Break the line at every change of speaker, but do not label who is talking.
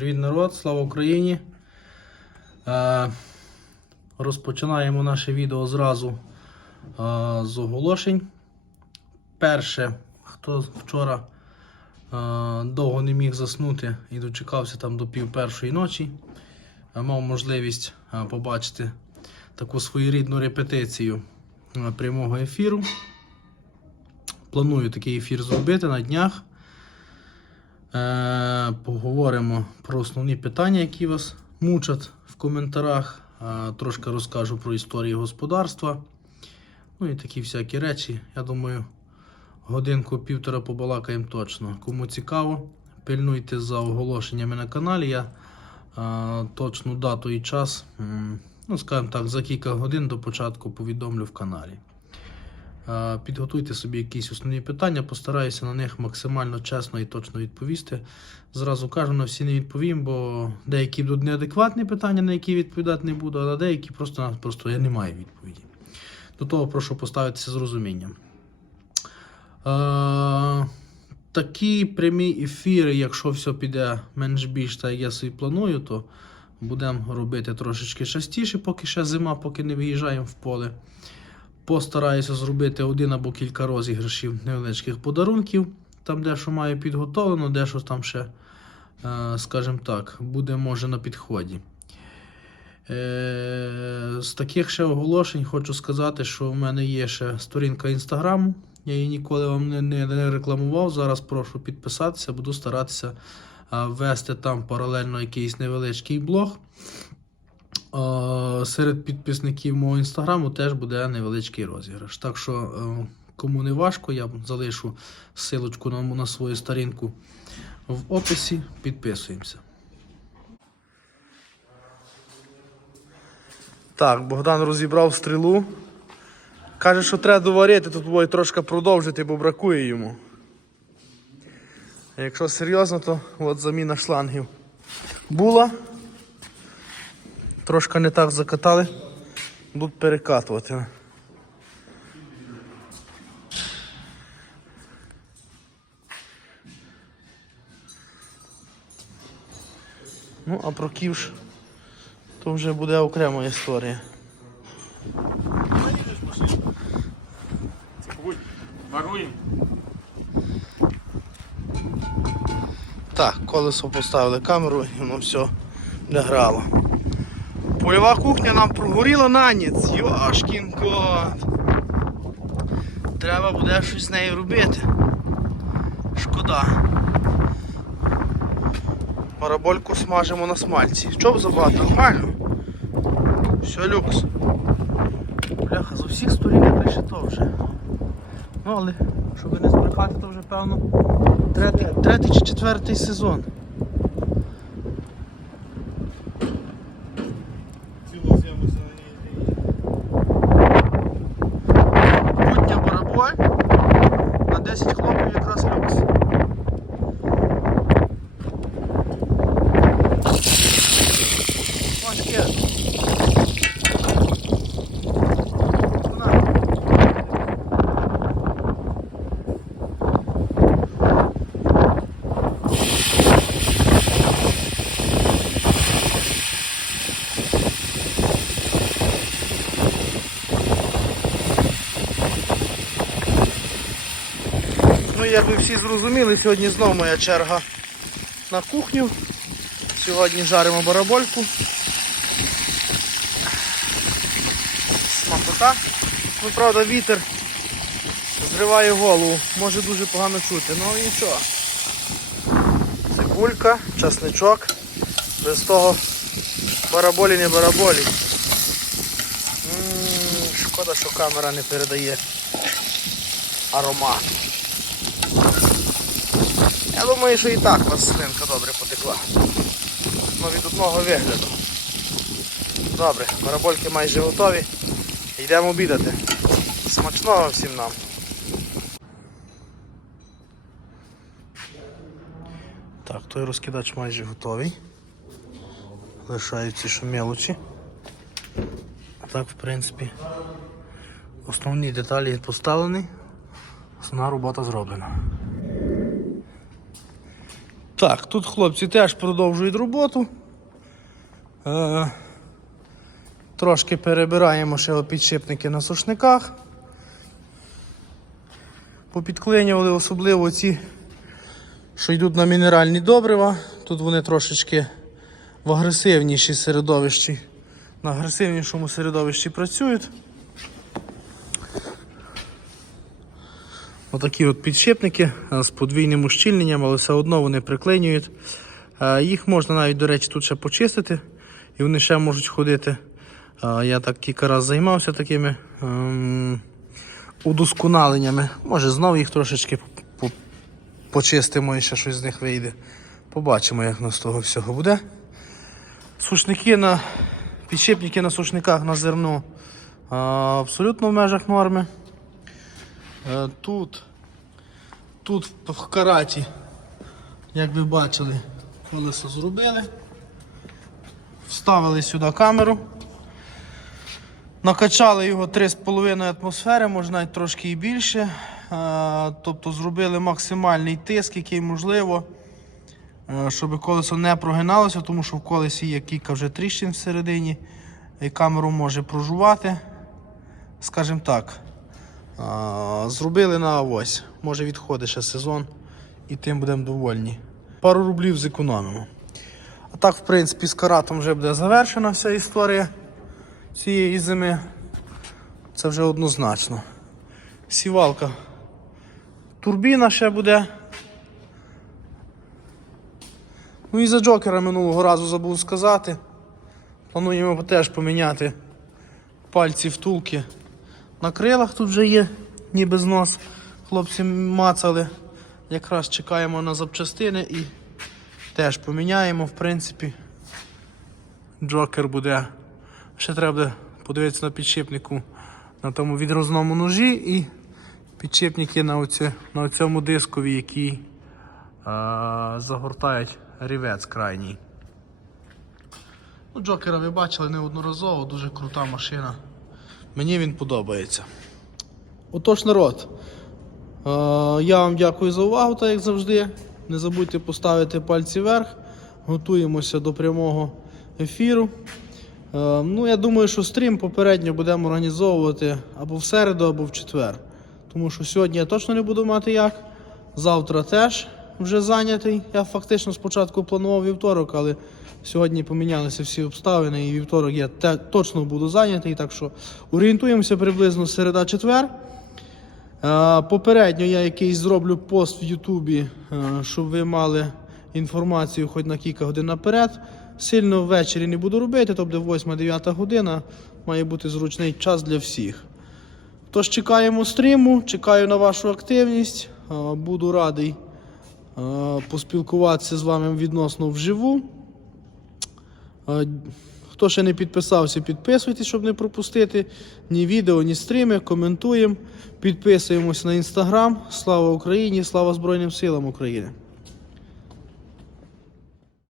Привіт, народ! Слава Україні! Е, розпочинаємо наше відео зразу е, з оголошень. Перше, хто вчора е, довго не міг заснути і дочекався там до пів першої ночі, мав можливість побачити таку своєрідну репетицію прямого ефіру. Планую такий ефір зробити на днях. Е, поговоримо про основні питання, які вас мучать в коментарях. Е, трошки розкажу про історію господарства. Ну і такі всякі речі. Я думаю, годинку-півтора побалакаємо точно. Кому цікаво, пильнуйте за оголошеннями на каналі. Я е, точну дату і час, ну, скажімо так, за кілька годин до початку повідомлю в каналі. Підготуйте собі якісь основні питання, постараюся на них максимально чесно і точно відповісти. Зразу кажу, на всі не відповім, бо деякі будуть неадекватні питання, на які відповідати не буду, а деякі просто, просто я не маю відповіді. До того прошу поставитися з розумінням. Е, такі прямі ефіри, якщо все піде менш-більш так, як я собі планую, то будемо робити трошечки частіше, поки ще зима, поки не виїжджаємо в поле. Постараюся зробити один або кілька розіграшів невеличких подарунків. Там дещо маю підготовлено, дещо там ще, е, скажімо так, буде може на підході. Е, З таких ще оголошень хочу сказати, що в мене є ще сторінка інстаграму. Я її ніколи вам не, не, не рекламував. Зараз прошу підписатися, буду старатися е, вести там паралельно якийсь невеличкий блог. Серед підписників мого інстаграму теж буде невеличкий розіграш. Так що, е, кому не важко, я залишу силочку на, на свою сторінку в описі. Підписуємося. Так, Богдан розібрав стрілу. Каже, що треба доварити, тут буде трошки продовжити, бо бракує йому. Якщо серйозно, то от заміна шлангів була. Трошки не так закатали, будуть перекатувати. Ну, а про ківш то вже буде окрема історія.
Воруємо.
Так, колесо поставили камеру і воно все не грало. Польова кухня нам прогоріла на ніц. Йошкін. Треба буде щось з нею робити. Шкода. Парабольку смажимо на смальці. Що б забагато? Нормально. Все люкс. Бляха, з усіх сторін як решето вже. Ну але, щоб не збрехати, то вже певно третій, третій чи четвертий сезон. Ну, як ви всі зрозуміли, сьогодні знову моя черга на кухню. Сьогодні жаримо барабольку. Смакота. Ну, правда, вітер зриває голову. Може дуже погано чути, ну нічого. Цибулька, часничок. Без того бараболі не бараболі. Шкода, що камера не передає аромат. Думаю, що і так у добре потекла. Ну від одного вигляду. Добре, барабольки майже готові. Йдемо обідати. Смачного всім нам. Так, той розкидач майже готовий. Лишаються що мелочі. Так, в принципі, основні деталі поставлені, основна робота зроблена. Так, тут хлопці теж продовжують роботу. Е, трошки перебираємо ще підшипники на сушниках. Попідклинювали особливо ці, що йдуть на мінеральні добрива. Тут вони трошечки в агресивнішій середовищі, на агресивнішому середовищі працюють. Отакі от підшипники е, з подвійним ущільненням, але все одно вони приклинюють. Е, Їх можна навіть, до речі, тут ще почистити, і вони ще можуть ходити. Е, Я так кілька разів займався такими ем, удосконаленнями. Може знову їх трошечки по- почистимо і ще щось з них вийде. Побачимо, як нас з того всього буде. Сушники на підшипники на сушниках на зерно абсолютно в межах норми. Е, Тут, тут в караті, як ви бачили, колесо зробили. Вставили сюди камеру. Накачали його 3,5 атмосфери, може навіть трошки і більше. Е, Тобто зробили максимальний тиск, який можливо, е, щоб колесо не прогиналося, тому що в колесі є кілька вже тріщин всередині, і камеру може прожувати. Скажімо так. Зробили на авось. Може відходить ще сезон і тим будемо довольні. Пару рублів зекономимо. А так, в принципі, з каратом вже буде завершена вся історія цієї зими. Це вже однозначно. Сівалка. Турбіна ще буде. Ну і за джокера минулого разу забув сказати. Плануємо теж поміняти пальці втулки на крилах тут вже є, ніби знос. Хлопці мацали. Якраз чекаємо на запчастини і теж поміняємо, в принципі. Джокер буде. Ще треба буде подивитися на підшипнику на тому відрозному ножі і підшипники на, оці, на цьому дискові, які а, загортають рівець крайній. Ну, Джокера ви бачили неодноразово, дуже крута машина. Мені він подобається. Отож, народ. е, Я вам дякую за увагу, так як завжди. Не забудьте поставити пальці вверх. Готуємося до прямого ефіру. Е, Ну, я думаю, що стрім попередньо будемо організовувати або в середу, або в четвер. Тому що сьогодні я точно не буду мати як. Завтра теж вже зайнятий. Я фактично спочатку планував вівторок, але сьогодні помінялися всі обставини, і вівторок я те, точно буду зайнятий. Так що орієнтуємося приблизно середа-четвер. Е, Попередньо я якийсь зроблю пост в Ютубі, е, щоб ви мали інформацію хоч на кілька годин наперед. Сильно ввечері не буду робити, тобто 8-9 година має бути зручний час для всіх. Тож чекаємо стріму, чекаю на вашу активність. Е, Буду радий поспілкуватися з вами відносно вживу. Е, Хто ще не підписався, підписуйтесь, щоб не пропустити ні відео, ні стріми. Коментуємо, підписуємось на інстаграм. Слава Україні! Слава Збройним силам України!